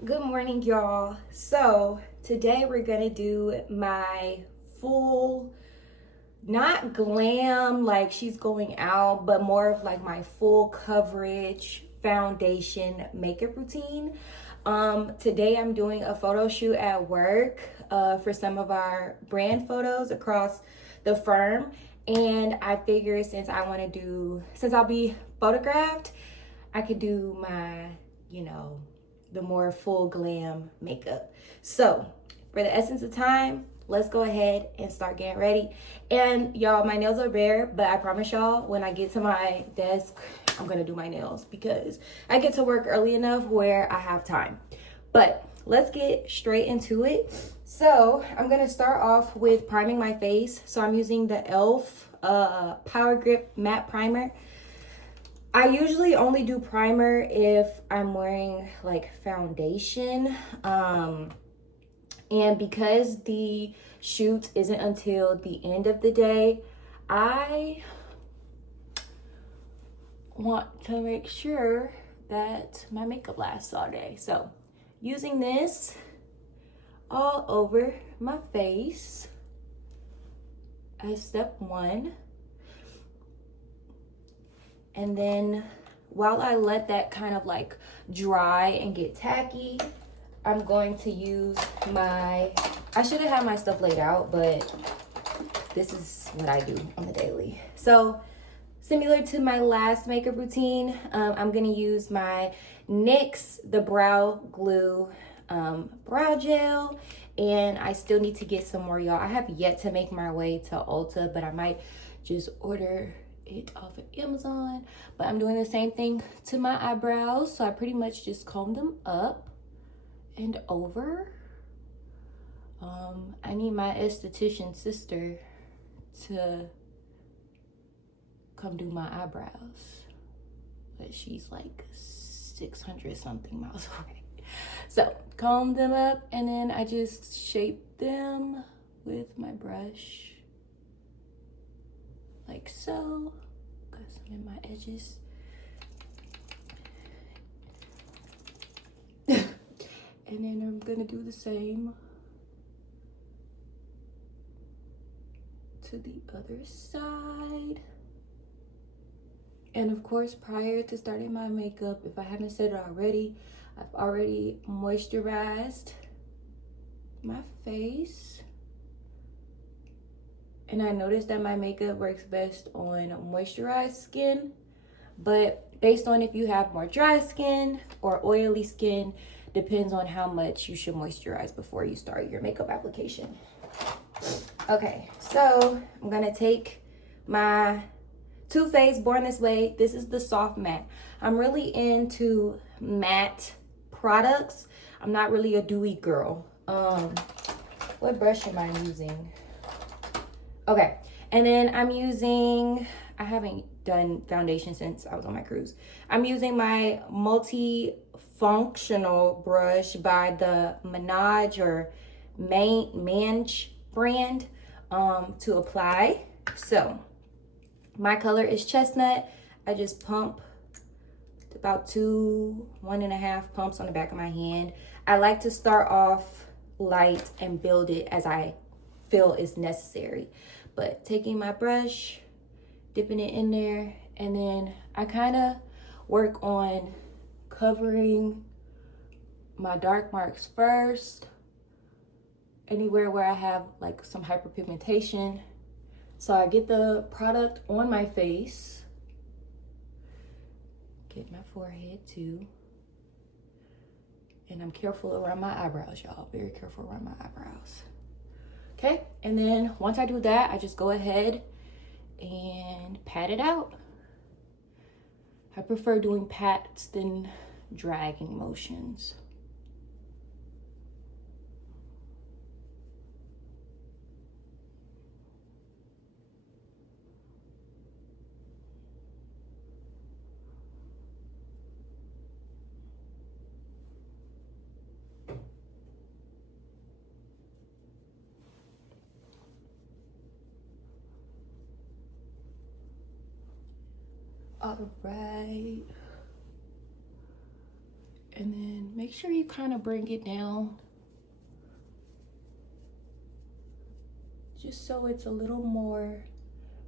Good morning, y'all. So today we're gonna do my full, not glam like she's going out, but more of like my full coverage foundation makeup routine. Today I'm doing a photo shoot at work for some of our brand photos across the firm. And I figured since I'll be photographed, I could do my, the more full glam makeup. So for the essence of time, let's go ahead and start getting ready. And y'all, my nails are bare, but I promise y'all when I get to my desk, I'm gonna do my nails because I get to work early enough where I have time. But let's get straight into it. So I'm gonna start off with priming my face. So I'm using the e.l.f. Power Grip Matte Primer. I usually only do primer if I'm wearing like foundation. And because the shoot isn't until the end of the day, I want to make sure that my makeup lasts all day. So using this all over my face as step one. And then while I let that kind of like dry and get tacky, I'm going to use I should have had my stuff laid out, but this is what I do on the daily. So similar to my last makeup routine, I'm gonna use my NYX, the Brow Glue brow gel. And I still need to get some more, y'all. I have yet to make my way to Ulta, but I might just order it off of Amazon. But I'm doing the same thing to my eyebrows, so I pretty much just comb them up and over. I need my esthetician sister to come do my eyebrows, but she's like 600 something miles away. So comb them up and then I just shape them with my brush. Like so. Got some in my edges. And then I'm gonna do the same to the other side. And of course, prior to starting my makeup, if I haven't said it already, I've already moisturized my face. And I noticed that my makeup works best on moisturized skin, but based on if you have more dry skin or oily skin, depends on how much you should moisturize before you start your makeup application. Okay, so I'm gonna take my Too Faced Born This Way. This is the soft matte. I'm really into matte products. I'm not really a dewy girl. What brush am I using? Okay, and then I'm using, I haven't done foundation since I was on my cruise. I'm using my multi-functional brush by the MAANGE brand to apply. So my color is chestnut. I just pump about 1.5 pumps on the back of my hand. I like to start off light and build it as I feel is necessary. But taking my brush, dipping it in there, and then I kind of work on covering my dark marks first, anywhere where I have like some hyperpigmentation. So I get the product on my face, get my forehead too, and I'm careful around my eyebrows, y'all, very careful around my eyebrows. Okay, and then once I do that, I just go ahead and pat it out. I prefer doing pats than dragging motions. All right. And then make sure you kind of bring it down, just so it's a little more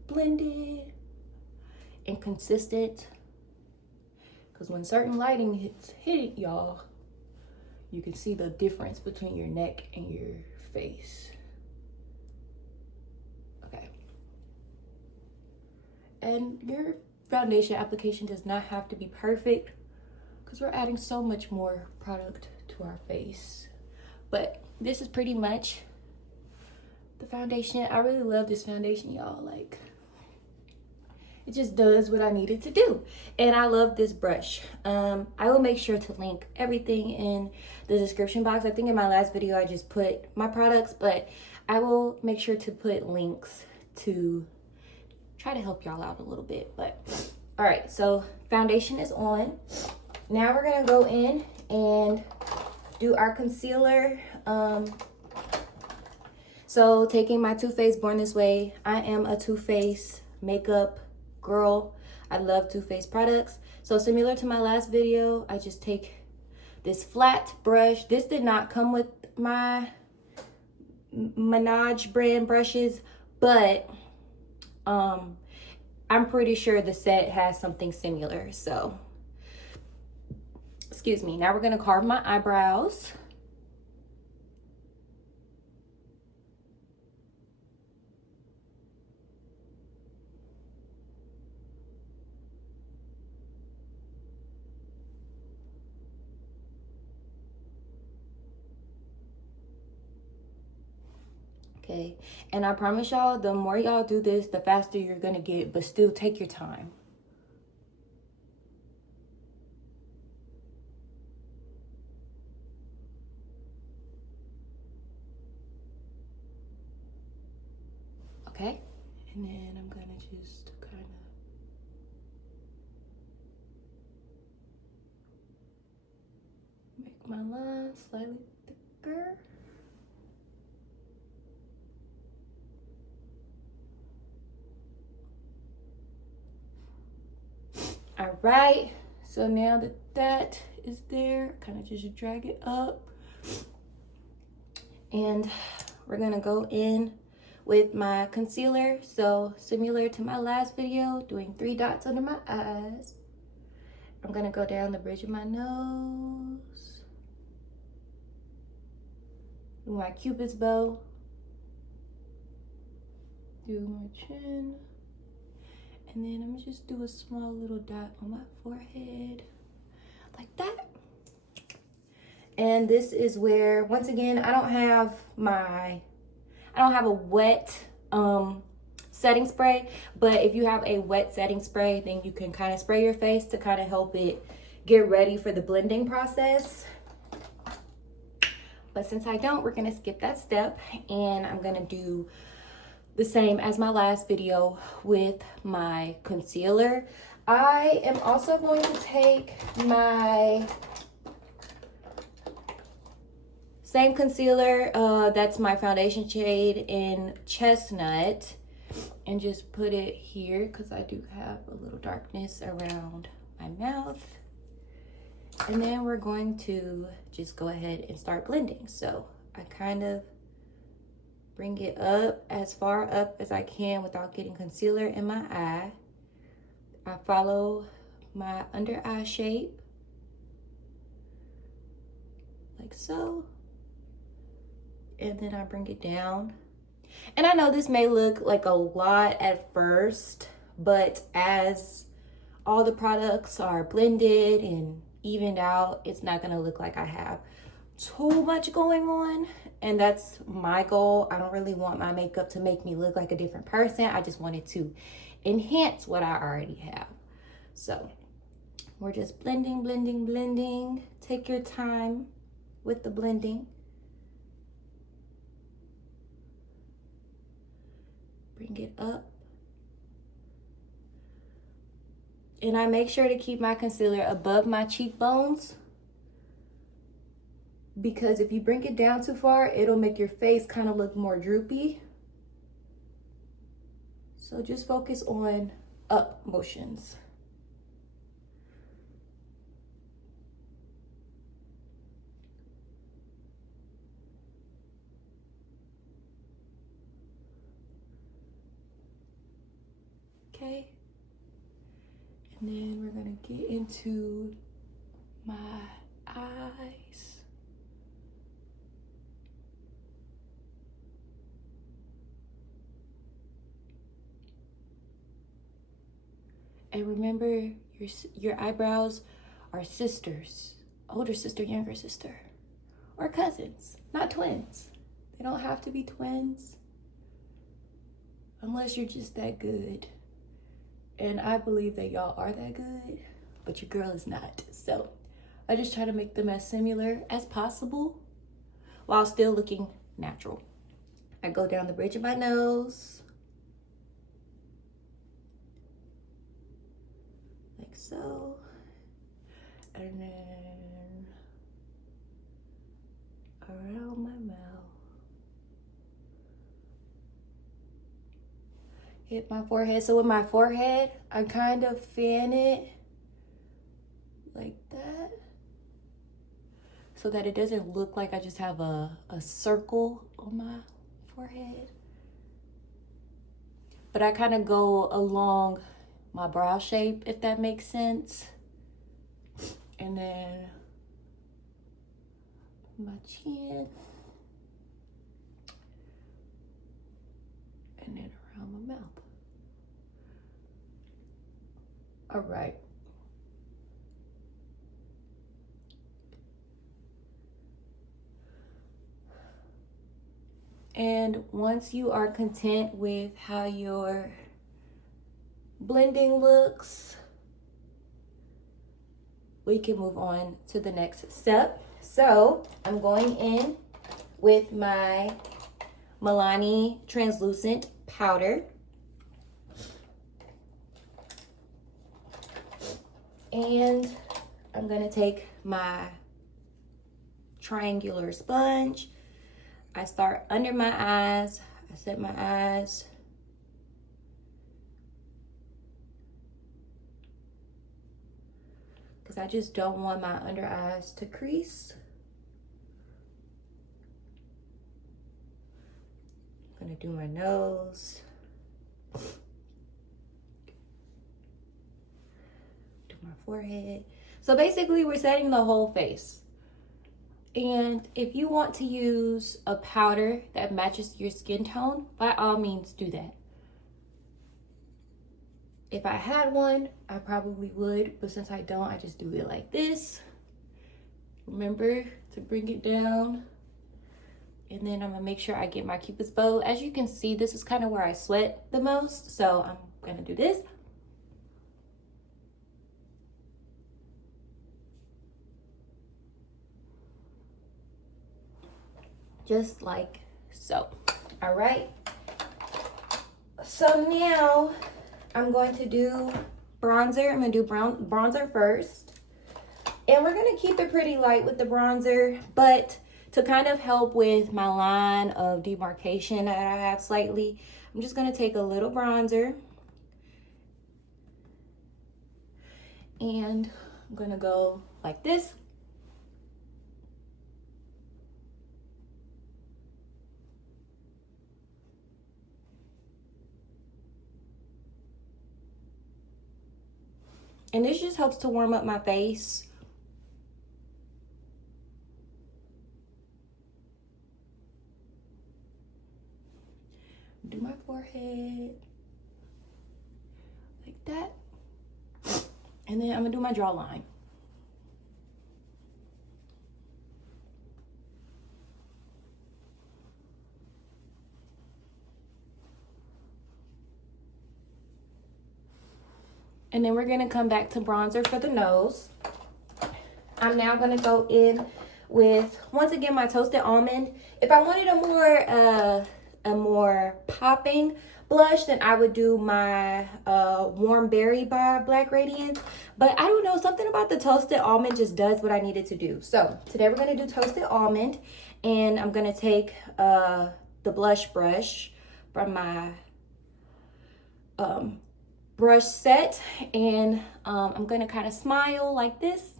blended and consistent. Because when certain lighting hit it, y'all, you can see the difference between your neck and your face. Okay. And your foundation application does not have to be perfect, because we're adding so much more product to our face. But this is pretty much the foundation. I really love this foundation, y'all. Like, it just does what I need it to do. And I love this brush. I will make sure to link everything in the description box. I think in my last video I just put my products, but I will make sure to put links to try to help y'all out a little bit. But all right, so foundation is on. Now we're gonna go in and do our concealer. So taking my Too Faced Born This Way. I am a Too Faced makeup girl. I love Too Faced products. So similar to my last video, I just take this flat brush. This did not come with my MAANGE brand brushes, but I'm pretty sure the set has something similar. So, excuse me. Now we're gonna carve my eyebrows. Okay, and I promise y'all, the more y'all do this, the faster you're gonna get, but still take your time. Okay, and then I'm gonna just kind of make my line slightly thicker. All right, so now that that is there, kind of just drag it up. And we're gonna go in with my concealer. So similar to my last video, doing 3 dots under my eyes. I'm gonna go down the bridge of my nose, do my Cupid's bow, do my chin, and then I'm gonna just do a small little dot on my forehead, like that. And this is where, once again, I don't have a wet setting spray, but if you have a wet setting spray, then you can kind of spray your face to kind of help it get ready for the blending process. But since I don't, we're gonna skip that step, and I'm gonna do the same as my last video with my concealer. I am also going to take my same concealer, that's my foundation shade in Chestnut, and just put it here because I do have a little darkness around my mouth. And then we're going to just go ahead and start blending. So I kind of bring it up as far up as I can without getting concealer in my eye. I follow my under eye shape, like so. And then I bring it down. And I know this may look like a lot at first, but as all the products are blended and evened out, it's not gonna look like I have too much going on. And that's my goal. I don't really want my makeup to make me look like a different person. I just wanted to enhance what I already have. So we're just blending, blending, blending. Take your time with the blending. Bring it up. And I make sure to keep my concealer above my cheekbones, because if you bring it down too far, it'll make your face kind of look more droopy. So just focus on up motions. okay? And then we're gonna get into my eyes. And remember, your eyebrows are sisters. Older sister, younger sister. Or cousins, not twins. They don't have to be twins. Unless you're just that good. And I believe that y'all are that good, but your girl is not. So I just try to make them as similar as possible while still looking natural. I go down the bridge of my nose. Like so. And then around my mouth. Hit my forehead. So with my forehead, I kind of fan it like that so that it doesn't look like I just have a circle on my forehead. But I kind of go along my brow shape, if that makes sense. And then my chin. And then around my mouth. All right. And once you are content with how your blending looks, we can move on to the next step. So I'm going in with my Milani translucent powder. And I'm gonna take my triangular sponge. I start under my eyes. I set my eyes. Because I just don't want my under eyes to crease. I'm gonna do my nose. Do my forehead. So basically we're setting the whole face. And if you want to use a powder that matches your skin tone, by all means do that. If I had one, I probably would, but since I don't, I just do it like this. Remember to bring it down. And then I'm gonna make sure I get my Cupid's bow. As you can see, this is kind of where I sweat the most, so I'm gonna do this. Just like so. All right. So now I'm going to do bronzer. I'm gonna do bronzer first. And we're gonna keep it pretty light with the bronzer, but to kind of help with my line of demarcation that I have slightly, I'm just gonna take a little bronzer. And I'm gonna go like this. And this just helps to warm up my face. Do my forehead like that. And then I'm gonna do my jawline. And then we're gonna come back to bronzer for the nose. I'm now gonna go in with, once again, my toasted almond. If I wanted a more popping blush, then I would do my Warm Berry by Black Radiance. But I don't know, something about the toasted almond just does what I needed to do. So today we're gonna do toasted almond, and I'm gonna take the blush brush from my brush set, and I'm gonna kind of smile like this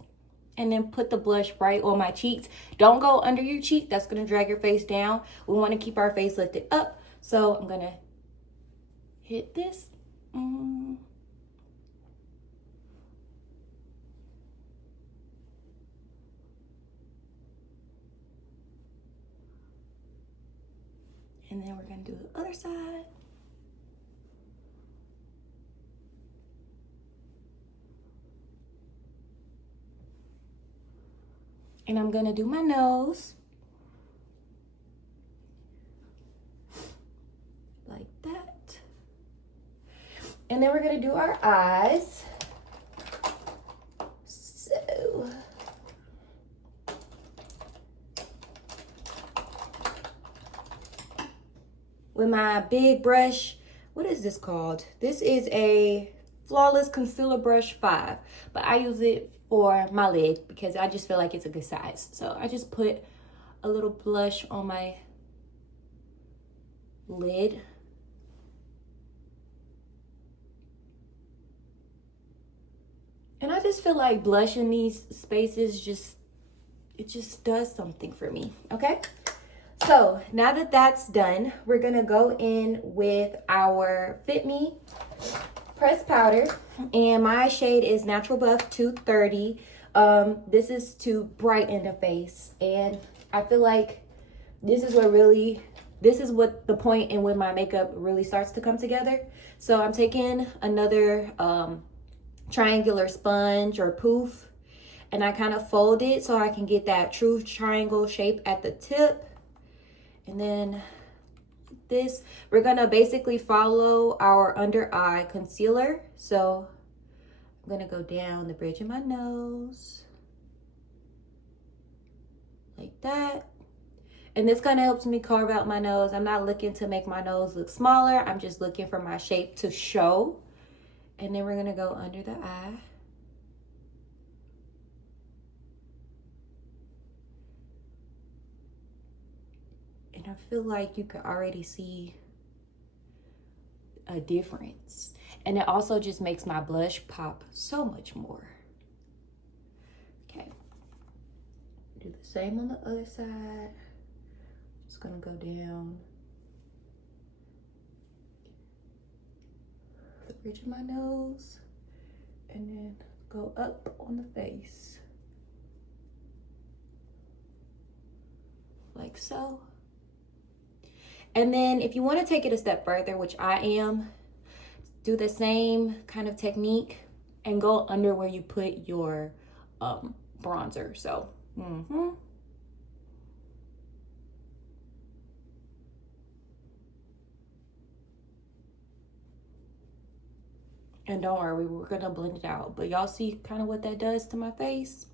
and then put the blush right on my cheeks. Don't go under your cheek, that's gonna drag your face down. We want to keep our face lifted up, so I'm gonna hit this And then we're gonna do the other side. And I'm gonna do my nose. Like that. And then we're gonna do our eyes. So. With my big brush, what is this called? This is a Flawless Concealer Brush 5, but I use it for my lid because I just feel like it's a good size. So I just put a little blush on my lid. And I just feel like blush in these spaces it just does something for me, okay? So now that that's done, we're gonna go in with our Fit Me pressed powder, and my shade is Natural Buff 230. This is to brighten the face, and I feel like this is what the point in when my makeup really starts to come together. So I'm taking another triangular sponge or poof, and I kind of fold it so I can get that true triangle shape at the tip. And then this, we're gonna basically follow our under eye concealer. So I'm gonna go down the bridge of my nose like that. And this kind of helps me carve out my nose. I'm not looking to make my nose look smaller. I'm just looking for my shape to show. And then we're gonna go under the eye. And I feel like you can already see a difference. And it also just makes my blush pop so much more. Okay. Do the same on the other side. Just gonna go down the bridge of my nose and then go up on the face. Like so. And then if you want to take it a step further, which I am, do the same kind of technique and go under where you put your bronzer. So, And don't worry, we're gonna blend it out. But y'all see kind of what that does to my face?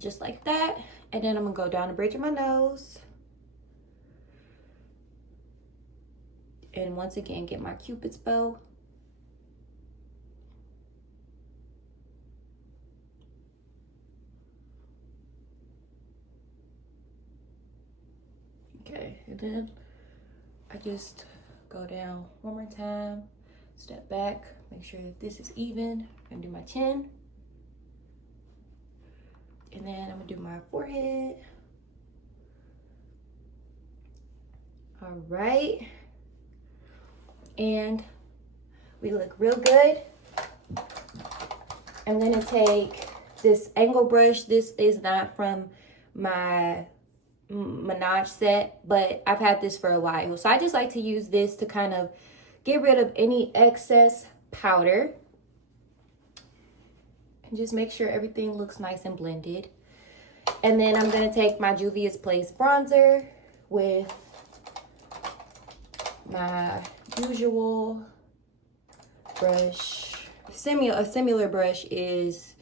Just like that. And then I'm gonna go down the bridge of my nose. And once again, get my Cupid's bow. Okay, and then I just go down one more time, step back, make sure that this is even. I'm gonna do my chin. And then I'm gonna do my forehead. All right. And we look real good. I'm gonna take this angle brush. This is not from my MAANGE set, but I've had this for a while. So I just like to use this to kind of get rid of any excess powder. And just make sure everything looks nice and blended. And then I'm gonna take my Juvia's Place bronzer with my usual brush. A similar brush is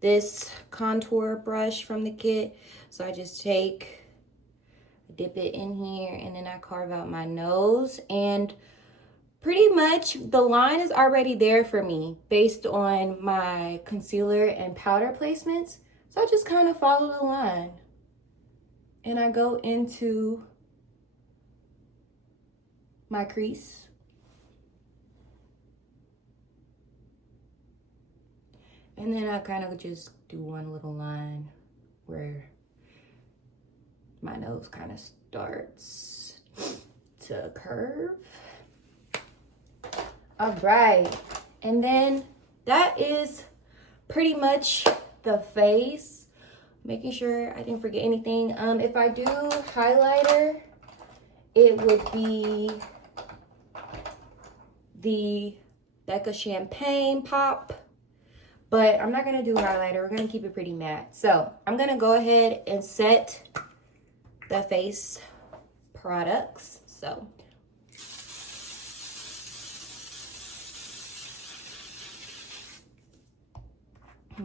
this contour brush from the kit. So I just dip it in here, and then I carve out my nose, and pretty much the line is already there for me based on my concealer and powder placements. So I just kind of follow the line and I go into my crease. And then I kind of just do one little line where my nose kind of starts to curve. All right, and then that is pretty much the face. Making sure I didn't forget anything. If I do highlighter, it would be the Becca Champagne Pop. But I'm not gonna do highlighter, we're gonna keep it pretty matte. So I'm gonna go ahead and set the face products. So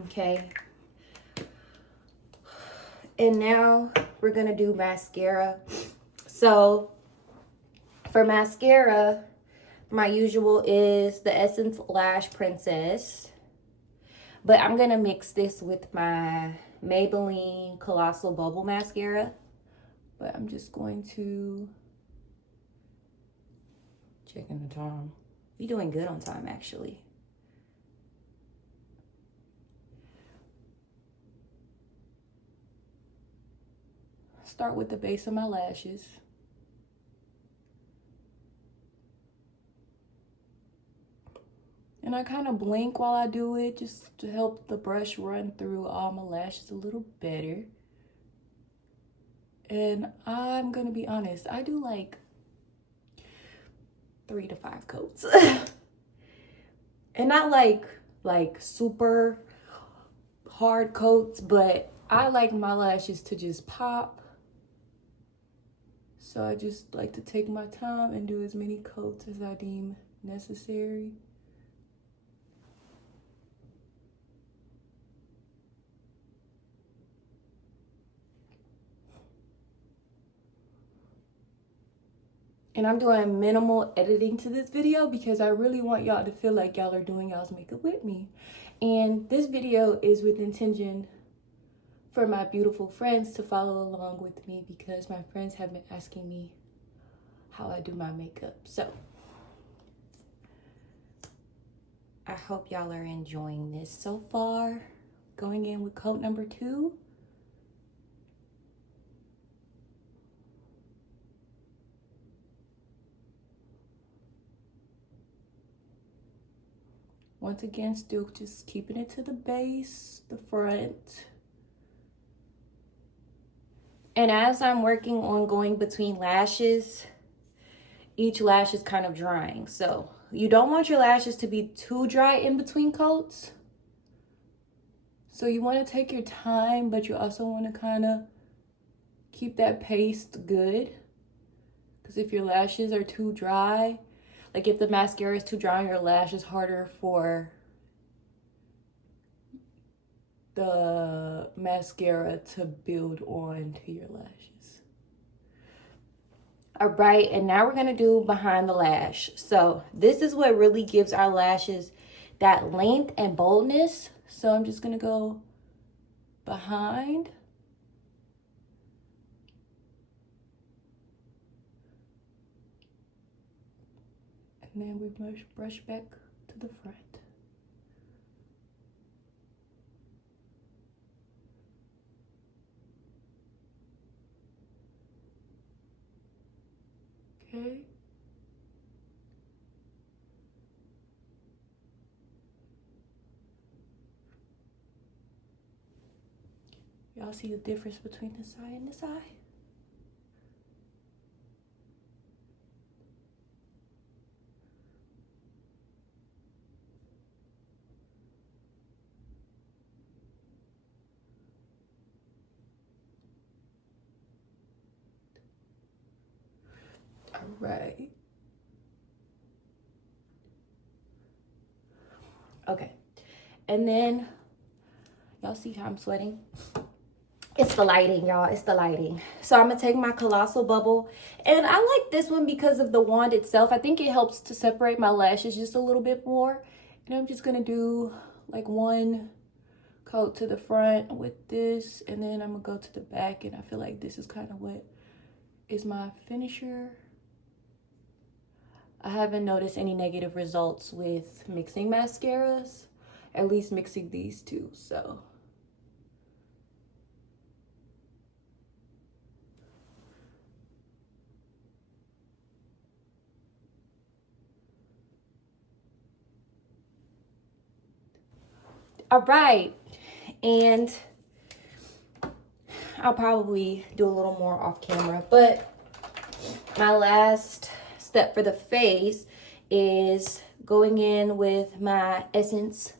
okay, and now we're gonna do mascara. So for mascara, my usual is the Essence Lash Princess, but I'm gonna mix this with my Maybelline Colossal Bubble Mascara. But I'm just going to check in the time. We're doing good on time, actually. Start with the base of my lashes. And I kind of blink while I do it just to help the brush run through all my lashes a little better. And I'm gonna be honest, I do like 3 to 5 coats. And not like super hard coats, but I like my lashes to just pop. So I just like to take my time and do as many coats as I deem necessary. And I'm doing minimal editing to this video because I really want y'all to feel like y'all are doing y'all's makeup with me. And this video is with intention for my beautiful friends to follow along with me because my friends have been asking me how I do my makeup. So I hope y'all are enjoying this so far. Going in with coat number 2. Once again, still just keeping it to the base, the front. And as I'm working on going between lashes, each lash is kind of drying. So you don't want your lashes to be too dry in between coats. So you want to take your time, but you also want to kind of keep that pace good. Because if your lashes are too dry, like if the mascara is too dry on your lash, it's harder for the mascara to build on to your lashes. All right, and now we're gonna do behind the lash. So this is what really gives our lashes that length and boldness. So I'm just gonna go behind. And then we brush back to the front. Okay. Y'all see the difference between this eye and this eye? All right. Okay. And then, y'all see how I'm sweating? It's the lighting, y'all. It's the lighting. So I'm going to take my Colossal Bubble. And I like this one because of the wand itself. I think it helps to separate my lashes just a little bit more. And I'm just going to do like one coat to the front with this. And then I'm going to go to the back. And I feel like this is kind of what is my finisher. I haven't noticed any negative results with mixing mascaras. at least mixing these two. So all right, and I'll probably do a little more off camera, but my last step for the face is going in with my Essence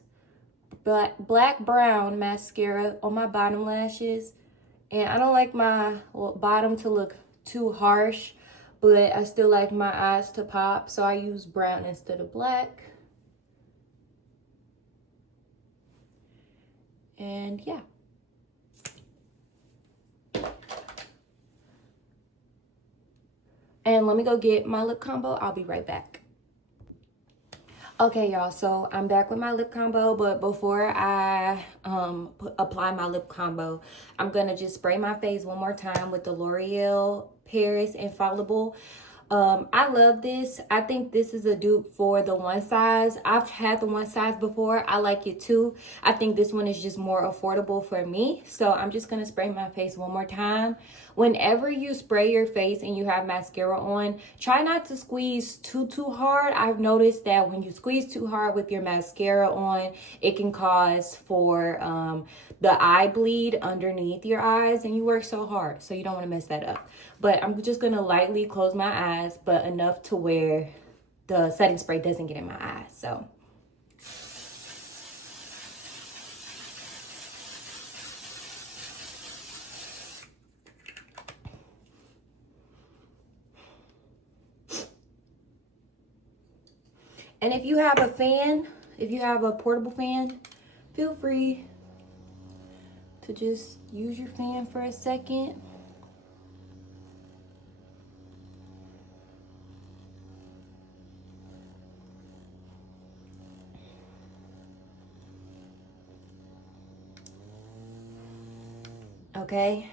Black Brown mascara on my bottom lashes. And I don't like my bottom to look too harsh, but I still like my eyes to pop, so I use brown instead of black. And yeah. And let me go get my lip combo. I'll be right back. Okay, y'all, so I'm back with my lip combo, but before I apply my lip combo, I'm gonna just spray my face one more time with the L'Oreal Paris Infallible. I love this. I think this is a dupe for the one size. I've had the one size before. I like it too. I think this one is just more affordable for me. So I'm just gonna spray my face one more time. Whenever you spray your face and you have mascara on, try not to squeeze too hard. I've noticed that when you squeeze too hard with your mascara on, it can cause for the eye bleed underneath your eyes, and you work so hard, so you don't want to mess that up. But I'm just gonna lightly close my eyes, but enough to where the setting spray doesn't get in my eyes. So and if you have a fan, if you have a portable fan, feel free to just use your fan for a second. Okay,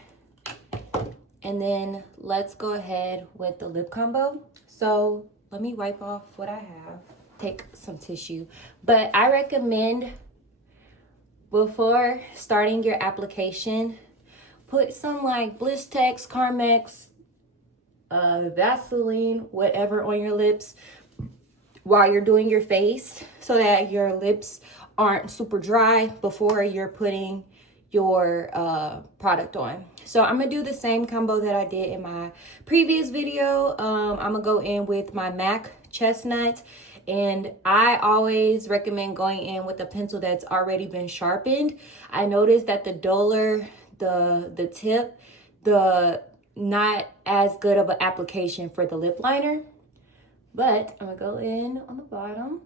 and then let's go ahead with the lip combo. So let me wipe off what I have. Take some tissue, but I recommend before starting your application, put some like Blistex, Carmex, Vaseline, whatever on your lips while you're doing your face, so that your lips aren't super dry before you're putting your product on. So I'm gonna do the same combo that I did in my previous video. I'm gonna go in with my MAC Chestnut, and I always recommend going in with a pencil that's already been sharpened. I noticed that the duller the tip, the not as good of an application for the lip liner. But I'm gonna go in on the bottom.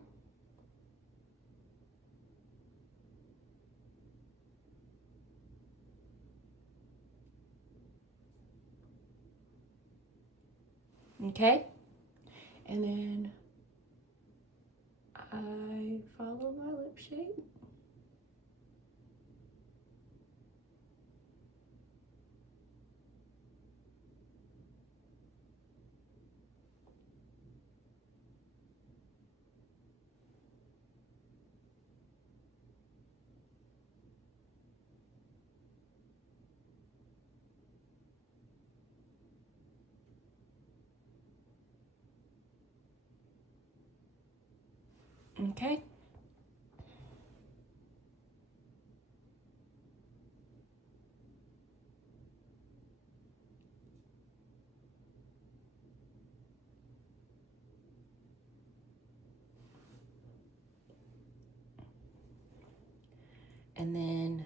Okay, and then I follow my lip shape. Okay. And then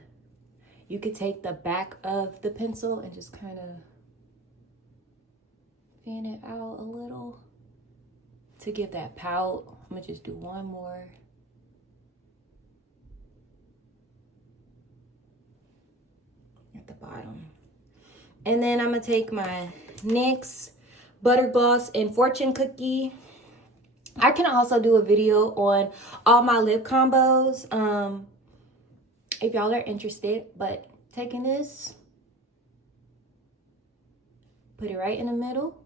you could take the back of the pencil and just kind of fan it out a little to give that pout. I'm gonna just do one more. At the bottom. And then I'm gonna take my NYX Butter Gloss and Fortune Cookie. I can also do a video on all my lip combos if y'all are interested, but taking this, put it right in the middle,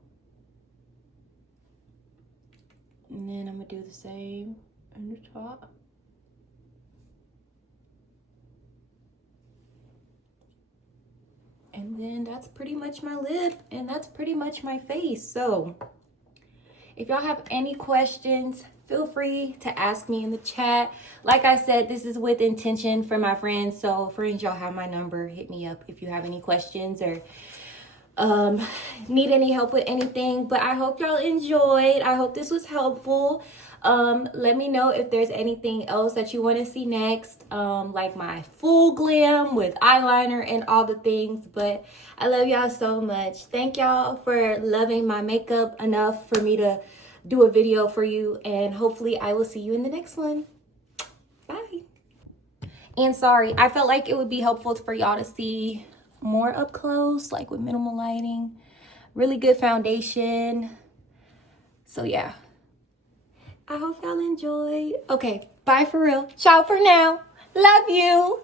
and then I'm gonna do the same on the top. And then that's pretty much my lip, and that's pretty much my face. So if y'all have any questions, feel free to ask me in the chat. Like I said, this is with intention for my friends. So friends, y'all have my number. Hit me up if you have any questions or need any help with anything. But I hope y'all enjoyed. I hope this was helpful. Let me know if there's anything else that you want to see next, like my full glam with eyeliner and all the things. But I love y'all so much. Thank y'all for loving my makeup enough for me to do a video for you, and hopefully I will see you in the next one. Bye. And sorry, I felt like it would be helpful for y'all to see more up close, like with minimal lighting. Really good foundation. So yeah, I hope y'all enjoyed. Okay, bye for real. Ciao for now. Love you.